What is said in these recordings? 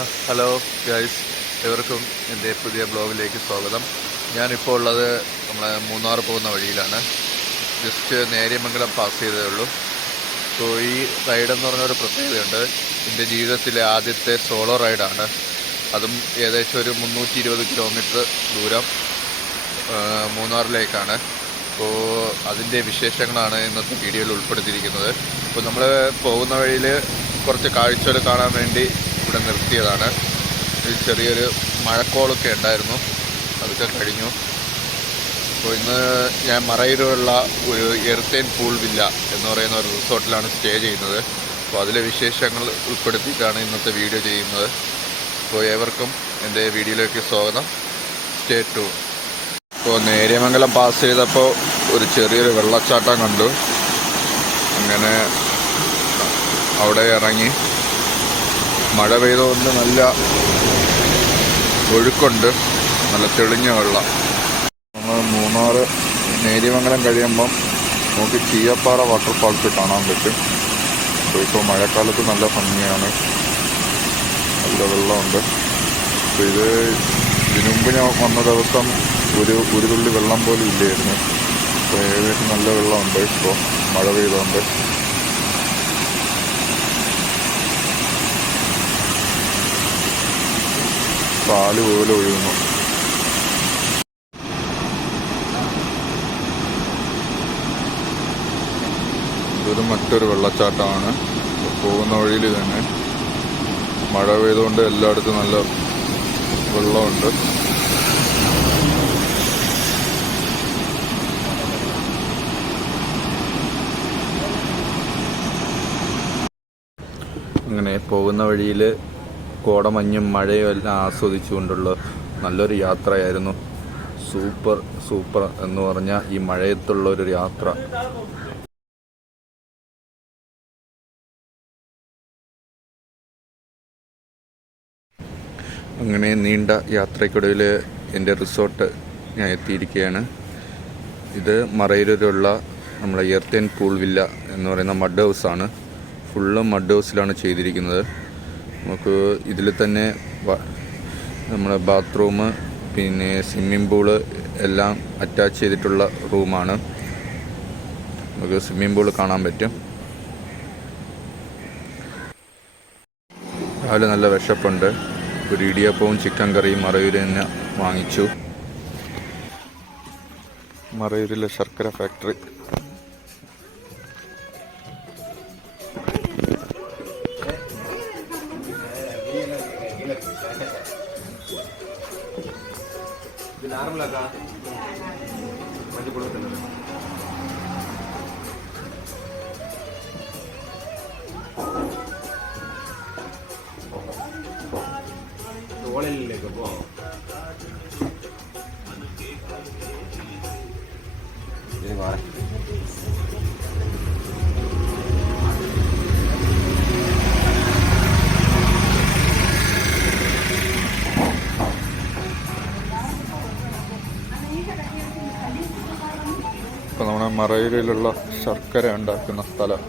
Hello guys, എവർക്കും എൻ്റെ പുതിയ ബ്ലോഗിലേക്ക് സ്വാഗതം. ഞാനിപ്പോൾ ഉള്ളത് നമ്മളെ മൂന്നാർ പോകുന്ന വഴിയിലാണ്. ജസ്റ്റ് നേര്യമംഗലം പാസ് ചെയ്തേ ഉള്ളൂ. അപ്പോൾ ഈ റൈഡെന്ന് പറഞ്ഞൊരു പ്രത്യേകതയുണ്ട്. എൻ്റെ ജീവിതത്തിലെ ആദ്യത്തെ സോളോ റൈഡാണ്. അതും ഏകദേശം ഒരു 320 കിലോമീറ്റർ ദൂരം മൂന്നാറിലേക്കാണ്. അപ്പോൾ അതിൻ്റെ വിശേഷങ്ങളാണ് ഇന്നത്തെ വീഡിയോയിൽ ഉൾപ്പെടുത്തിയിരിക്കുന്നത്. അപ്പോൾ നമ്മൾ പോകുന്ന വഴിയിൽ കുറച്ച് കാഴ്ചകൾ കാണാൻ വേണ്ടി ഇവിടെ നിർത്തിയതാണ്. ചെറിയൊരു മഴക്കോളൊക്കെ ഉണ്ടായിരുന്നു, അതൊക്കെ കഴിഞ്ഞു. അപ്പോൾ ഇന്ന് ഞാൻ മറയൂരുള്ള ഒരു എർത്തേൻ പൂൾ വില്ല എന്ന് പറയുന്ന ഒരു റിസോർട്ടിലാണ് സ്റ്റേ ചെയ്യുന്നത്. അപ്പോൾ അതിലെ വിശേഷങ്ങൾ ഉൾപ്പെടുത്തിയിട്ടാണ് ഇന്നത്തെ വീഡിയോ ചെയ്യുന്നത്. അപ്പോൾ ഏവർക്കും എൻ്റെ വീഡിയോയിലേക്ക് സ്വാഗതം. Stay tune. ഇപ്പോൾ നേര്യമംഗലം പാസ് ചെയ്തപ്പോൾ ഒരു ചെറിയൊരു വെള്ളച്ചാട്ടം കണ്ടു. അങ്ങനെ അവിടെ ഇറങ്ങി. മഴ പെയ്തുകൊണ്ട് നല്ല ഒഴുക്കുണ്ട്, നല്ല തെളിഞ്ഞ വെള്ളം. നമ്മൾ മൂന്നാർ നേര്യമംഗലം കഴിയുമ്പം നമുക്ക് ചീയപ്പാറ വാട്ടർഫാൾസ് കാണാൻ പറ്റും. ഇപ്പോൾ മഴക്കാലത്ത് നല്ല ഭംഗിയാണ്, നല്ല വെള്ളമുണ്ട്. അപ്പോൾ ഇതിനു മുമ്പ് ഞാൻ വന്ന ദിവസം ഒരു തുള്ളി വെള്ളം പോലും ഇല്ലായിരുന്നു. അപ്പോൾ ഏകദേശം നല്ല വെള്ളമുണ്ട് ഇപ്പോൾ മഴ പെയ്തുകൊണ്ട്. പാല് പോലെ ഒഴുകുന്നു. ഇതൊരു മറ്റൊരു വെള്ളച്ചാട്ടമാണ്. പോകുന്ന വഴിയിൽ തന്നെ മഴ പെയ്തുകൊണ്ട് എല്ലായിടത്തും നല്ല വെള്ളമുണ്ട്. അങ്ങനെ പോകുന്ന വഴിയിൽ കോടമഞ്ഞും മഴയും എല്ലാം ആസ്വദിച്ചുകൊണ്ടുള്ള നല്ലൊരു യാത്രയായിരുന്നു. സൂപ്പർ എന്ന് പറഞ്ഞാൽ ഈ മഴയത്തുള്ളൊരു യാത്ര. അങ്ങനെ നീണ്ട യാത്രയ്ക്കൊടുവിൽ എൻ്റെ റിസോർട്ട് ഞാൻ എത്തിയിരിക്കുകയാണ്. ഇത് മറയൂരിലുള്ള നമ്മളെ എർത്തേൻ പൂൾ വില്ല എന്ന് പറയുന്ന മഡ് ഹൗസാണ്. ഫുള്ളും മഡ് ഹൗസിലാണ് ചെയ്തിരിക്കുന്നത്. നമുക്ക് ഇതിൽ തന്നെ നമ്മുടെ ബാത്റൂം, പിന്നെ സ്വിമ്മിംഗ് പൂള് എല്ലാം അറ്റാച്ച് ചെയ്തിട്ടുള്ള റൂമാണ്. നമുക്ക് സ്വിമ്മിംഗ് പൂള് കാണാൻ പറ്റും. രാവിലെ നല്ല വിശപ്പുണ്ട്. ഒരു ഇടിയപ്പവും ചിക്കൻ കറിയും മറയൂരിൽ നിന്ന് വാങ്ങിച്ചു. മറയൂരിലെ ശർക്കര ഫാക്ടറി. ഇപ്പോൾ നമ്മുടെ മറയൂരിലുള്ള ശർക്കര ഉണ്ടാക്കുന്ന സ്ഥലം.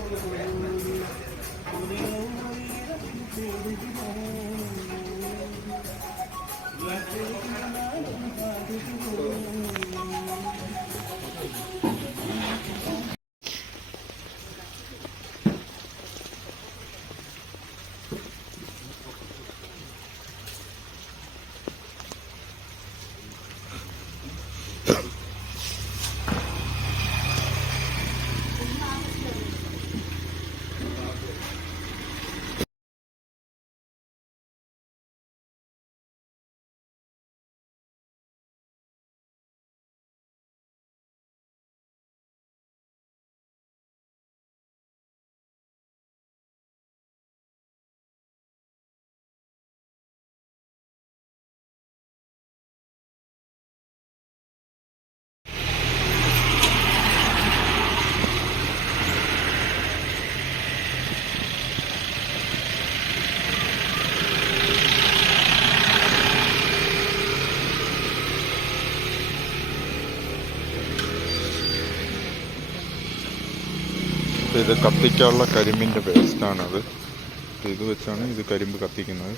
ഇത് കത്തിക്കാനുള്ള കരിമ്പിൻ്റെ പേസ്റ്റാണത്. ഇത് വെച്ചാണ് ഇത് കരിമ്പ് കത്തിക്കുന്നത്.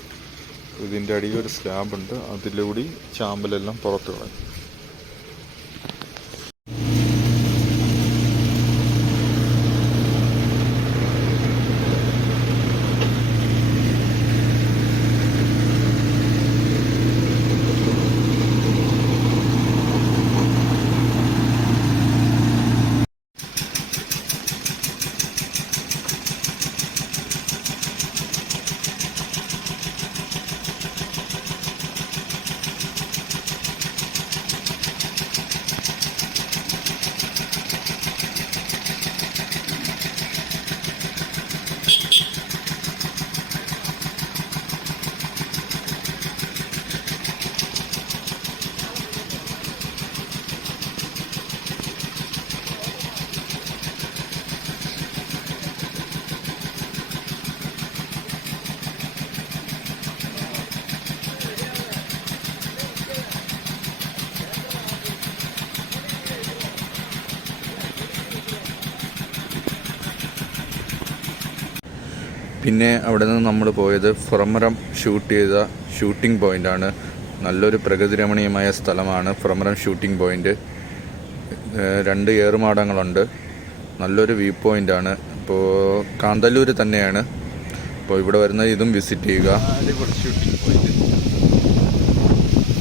ഇതിൻ്റെ അടിയിൽ ഒരു സ്ലാബുണ്ട്, അതിലൂടെ ചാമ്പലെല്ലാം പുറത്ത് കളയും. പിന്നെ അവിടെ നിന്ന് നമ്മൾ പോയത് ഫ്രമരം ഷൂട്ട് ചെയ്ത ഷൂട്ടിംഗ് പോയിൻ്റാണ്. നല്ലൊരു പ്രകൃതി രമണീയമായ സ്ഥലമാണ് ഫ്രമരം ഷൂട്ടിംഗ് പോയിൻ്റ്. 2 ഏറുമാടങ്ങളുണ്ട്. നല്ലൊരു വ്യൂ പോയിൻ്റാണ്. അപ്പോൾ കാന്തല്ലൂർ തന്നെയാണ്. അപ്പോൾ ഇവിടെ വരുന്ന ഇതും വിസിറ്റ് ചെയ്യുക. അടിപൊളി ഷൂട്ടിംഗ് പോയിൻ്റ്,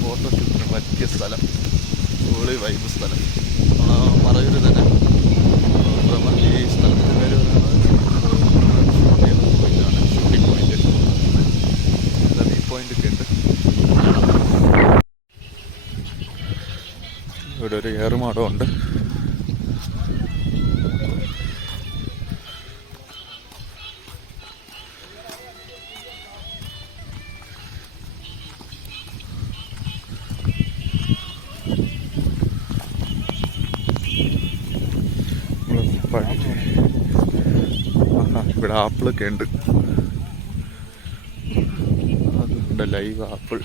ഫോട്ടോഷൂട്ടിന് പറ്റിയ സ്ഥലം, പൊളി വൈബ് സ്ഥലം. മറയൂർ തന്നെ ഈ സ്ഥലത്തിൻ്റെ പേര് ഇവിടെ ഒരു ഏറുമാടമുണ്ട്. ഇവിടെ ആപ്പിളൊക്കെ ഉണ്ട്. അതുണ്ട് ലൈവ് ആപ്പിൾ.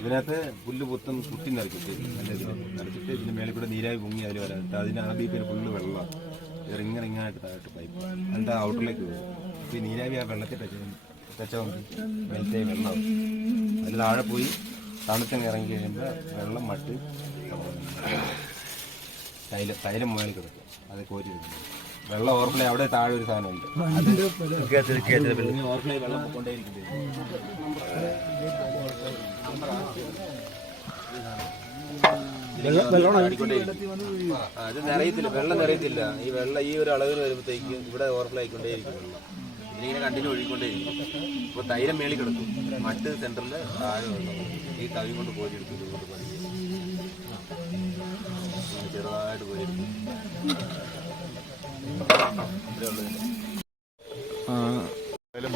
ഇതിനകത്ത് പുല്ല് പുത്തം കുത്തി നിറച്ചിട്ട് നിറച്ചിട്ട് ഇതിന്റെ മേലെ കൂടെ നീരായി പൊങ്ങി അതിൽ വരാനിട്ട് അതിന് ആദ്യം ഫുള്ള് വെള്ളം ഇങ്ങനെ താഴോട്ട് പൈപ്പ് അതിൻ്റെ ഔട്ടറിലേക്ക് പോകും. അപ്പോൾ ഈ നീരാവി ആ വെള്ളത്തിൽ ടച്ചാൽ മെൽറ്റായി വെള്ളം അതിൽ താഴെ പോയി തണുത്തങ്ങ് ഇറങ്ങി കഴിയുമ്പോൾ വെള്ളം മട്ട് തൈലം മുകളിൽ കിടക്കും. അത് കോരി എടുക്കും. വെള്ളം ഓർപ്പിളെ അവിടെ താഴെ ഒരു സാധനമുണ്ട്. ഓർപ്പിളെ വെള്ളം കൊണ്ടേയിരിക്കുന്നത് അത് നിറയത്തില്ല, വെള്ളം നിറയത്തില്ല. ഈ വെള്ളം ഈ ഒരു അളവിൽ വരുമ്പോഴത്തേക്കും ഇവിടെ ഓവർഫ്ലോ ആയിക്കൊണ്ടേയിരിക്കും. വെള്ളം ഇതിലിങ്ങനെ കണ്ടിന്യൂ ഒഴുകിക്കൊണ്ടേയിരിക്കും. ഇപ്പോൾ തൈലം മേളിൽ കിടക്കും, മറ്റ് സെന്ററിൽ താഴെ ഈ തവി കൊണ്ട് കോരിയെടുക്കും. ഇതുകൊണ്ട് ചെറുതായിട്ട് കോരിയെടുക്കും.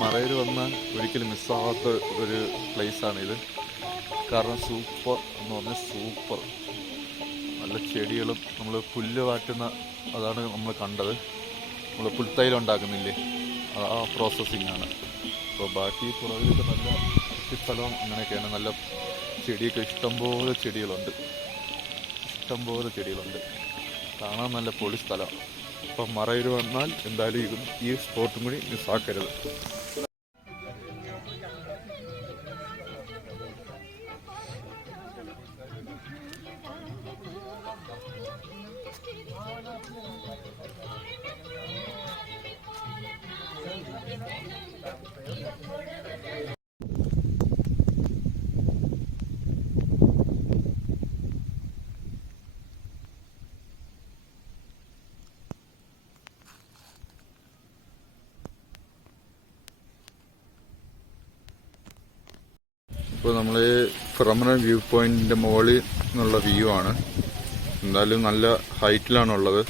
മറയൂർ വന്ന ഒരിക്കലും മിസ്സാവാത്ത ഒരു പ്ലേസാണിത്. കാരണം സൂപ്പർ എന്ന് പറഞ്ഞാൽ സൂപ്പർ. നല്ല ചെടികളും നമ്മൾ പുല്ല് വാറ്റുന്ന അതാണ് നമ്മൾ കണ്ടത്. നമ്മൾ പുൽത്തൈലം ഉണ്ടാക്കുന്നില്ലേ, ആ പ്രോസസ്സിങ് ആണ്. അപ്പോൾ ബാക്കി പുറകിലൊക്കെ നല്ല സ്ഥലം അങ്ങനെയൊക്കെയാണ്. നല്ല ചെടിയൊക്കെ ഇഷ്ടംപോലെ ചെടികളുണ്ട്, കാണാൻ നല്ല പൊളി സ്ഥലം. അപ്പം മറയൂർ വന്നാൽ എന്തായാലും ഈ സ്പോട്ടും കൂടി മിസ്സാക്കരുത്. ഇപ്പോൾ നമ്മൾ ഫ്രമരം വ്യൂ പോയിൻറ്റിൻ്റെ മുകളിൽ നിന്നുള്ള വ്യൂ ആണ്. എന്തായാലും നല്ല ഹൈറ്റിലാണുള്ളത്.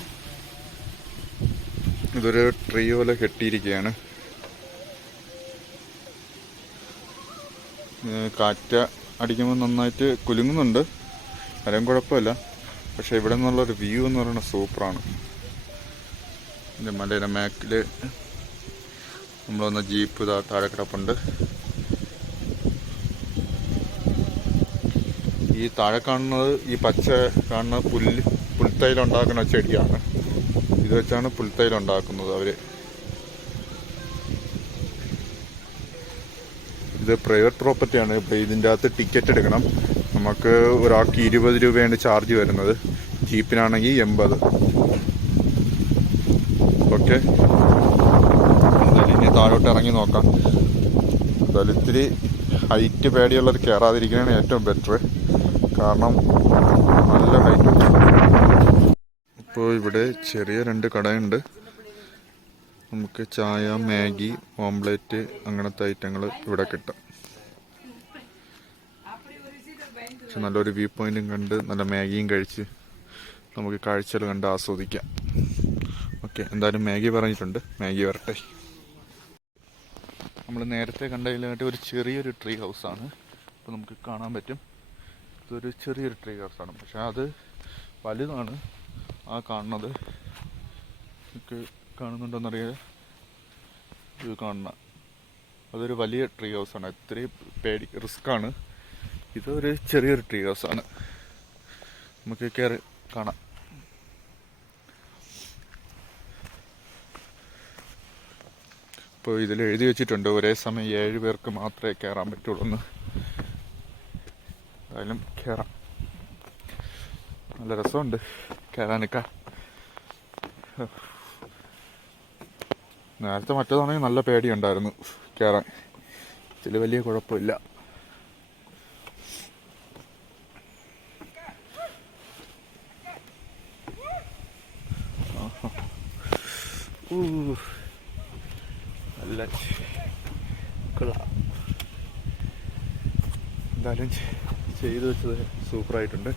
ഇതൊരു ട്രീ പോലെ കെട്ടിയിരിക്കുകയാണ്. കാറ്റ് അടിക്കുമ്പോൾ നന്നായിട്ട് കുലുങ്ങുന്നുണ്ട്, ആരും കുഴപ്പമില്ല. പക്ഷേ ഇവിടെ നിന്നുള്ളൊരു വ്യൂ എന്ന് പറയുന്നത് സൂപ്പറാണ്. ഇതിൻ്റെ മലയുടെ മേക്കിൽ നമ്മളൊന്ന് ജീപ്പ് താഴെ കിടപ്പുണ്ട്. ഈ താഴെ കാണുന്നത്, ഈ പച്ച കാണുന്ന പുൽത്തൈലം ഉണ്ടാക്കുന്ന ചെടിയാണ്. ഇത് വെച്ചാണ് പുൽത്തൈലം ഉണ്ടാക്കുന്നത് അവർ. ഇത് പ്രൈവറ്റ് പ്രോപ്പർട്ടിയാണ്. ഇപ്പോൾ ഇതിൻ്റെ അകത്ത് ടിക്കറ്റ് എടുക്കണം. നമുക്ക് ഒരാൾക്ക് 20 രൂപയാണ് ചാർജ് വരുന്നത്, ജീപ്പിനാണെങ്കിൽ 80. ഓക്കെ, എന്തായാലും ഇനി താഴോട്ട് ഇറങ്ങി നോക്കാം. എന്തായാലും ഇത്തിരി ഹൈറ്റ് പേടിയുള്ളത് കയറാതിരിക്കുന്നതാണ് ഏറ്റവും ബെറ്റർ, കാരണം നല്ല ഹൈറ്റ്. ഇപ്പോൾ ഇവിടെ ചെറിയ 2 കടയുണ്ട്. നമുക്ക് ചായ, മാഗി, ഓംപ്ലേറ്റ് അങ്ങനത്തെ ഐറ്റങ്ങൾ ഇവിടെ കിട്ടും. പക്ഷെ നല്ലൊരു വ്യൂ പോയിന്റും കണ്ട് നല്ല മാഗിയും കഴിച്ച് നമുക്ക് കാഴ്ചകൾ കണ്ട് ആസ്വദിക്കാം. ഓക്കെ, എന്തായാലും മാഗി പറഞ്ഞിട്ടുണ്ട്, മാഗി വരട്ടെ. നമ്മൾ നേരത്തെ കണ്ടതിലായിട്ട് ഒരു ചെറിയൊരു ട്രീ ഹൗസാണ് ഇപ്പോൾ നമുക്ക് കാണാൻ പറ്റും. ഇതൊരു ചെറിയൊരു ട്രീ ഹൗസാണ്, പക്ഷെ അത് വലുതാണ്. ആ കാണുന്നത് നമുക്ക് കാണുന്നുണ്ടോയെന്നറിയാതെ, ഇത് കാണുന്ന അതൊരു വലിയ ട്രീ ഹൗസാണ്. ഇത്രയും റിസ്ക്കാണ്. ഇതൊരു ചെറിയൊരു ട്രീ ഹൗസാണ്, നമുക്ക് കയറി കാണാം. ഇപ്പോൾ ഇതിൽ എഴുതി വെച്ചിട്ടുണ്ട് ഒരേ സമയം 7 പേർക്ക് മാത്രമേ കയറാൻ പറ്റുള്ളൂ എന്ന്. എന്തായാലും കയറാം. നല്ല രസമുണ്ട് കയറാനൊക്കെ. നേരത്തെ മറ്റേതാണെങ്കിൽ നല്ല പേടിയുണ്ടായിരുന്നു കയറാൻ, ഇതിൽ വലിയ കുഴപ്പമില്ല. നല്ല കൊള്ളാം. എന്തായാലും ചെയ്തു വെച്ചത് സൂപ്പറായിട്ടുണ്ട്.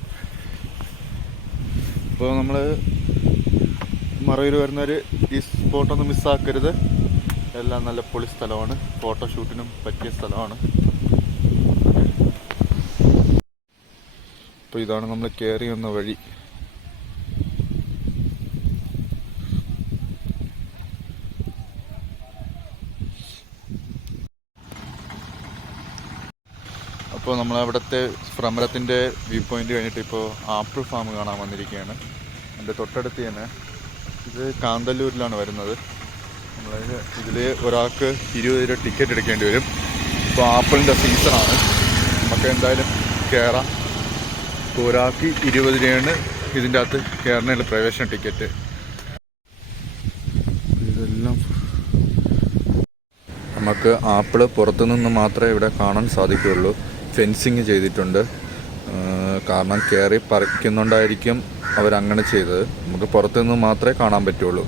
ഇപ്പോൾ നമ്മൾ മറയൂർ വരുന്നവർ ഈ സ്പോട്ടൊന്നും മിസ്സാക്കരുത്. എല്ലാം നല്ല പൊളി സ്ഥലമാണ്, ഫോട്ടോഷൂട്ടിനും പറ്റിയ സ്ഥലമാണ്. അപ്പോൾ ഇതാണ് നമ്മൾ കയറി വന്ന വഴി. അപ്പോൾ നമ്മളവിടുത്തെ ഭ്രമരത്തിൻ്റെ വ്യൂ പോയിൻ്റ് കഴിഞ്ഞിട്ട് ഇപ്പോൾ ആപ്പിൾ ഫാം കാണാൻ വന്നിരിക്കുകയാണ്. എൻ്റെ തൊട്ടടുത്ത് തന്നെ. ഇത് കാന്തല്ലൂരിലാണ് വരുന്നത്. നമ്മൾ ഇതിൽ ഒരാൾക്ക് 20 രൂപ ടിക്കറ്റ് എടുക്കേണ്ടി വരും. ഇപ്പോൾ ആപ്പിളിൻ്റെ സീസണാണ്, നമുക്ക് എന്തായാലും കയറാം. ഇപ്പോൾ ഒരാൾക്ക് 20 രൂപയാണ് ഇതിൻ്റെ അകത്ത് കയറുന്നതിൽ പ്രവേശന ടിക്കറ്റ്. ഇതെല്ലാം നമുക്ക് ആപ്പിൾ പുറത്തുനിന്ന് മാത്രമേ ഇവിടെ കാണാൻ സാധിക്കുകയുള്ളൂ. ഫെൻസിങ് ചെയ്തിട്ടുണ്ട്, കാരണം കയറി പറിക്കുന്നുണ്ടായിരിക്കും അവരങ്ങനെ ചെയ്തത്. നമുക്ക് പുറത്തുനിന്ന് മാത്രമേ കാണാൻ പറ്റുള്ളൂ.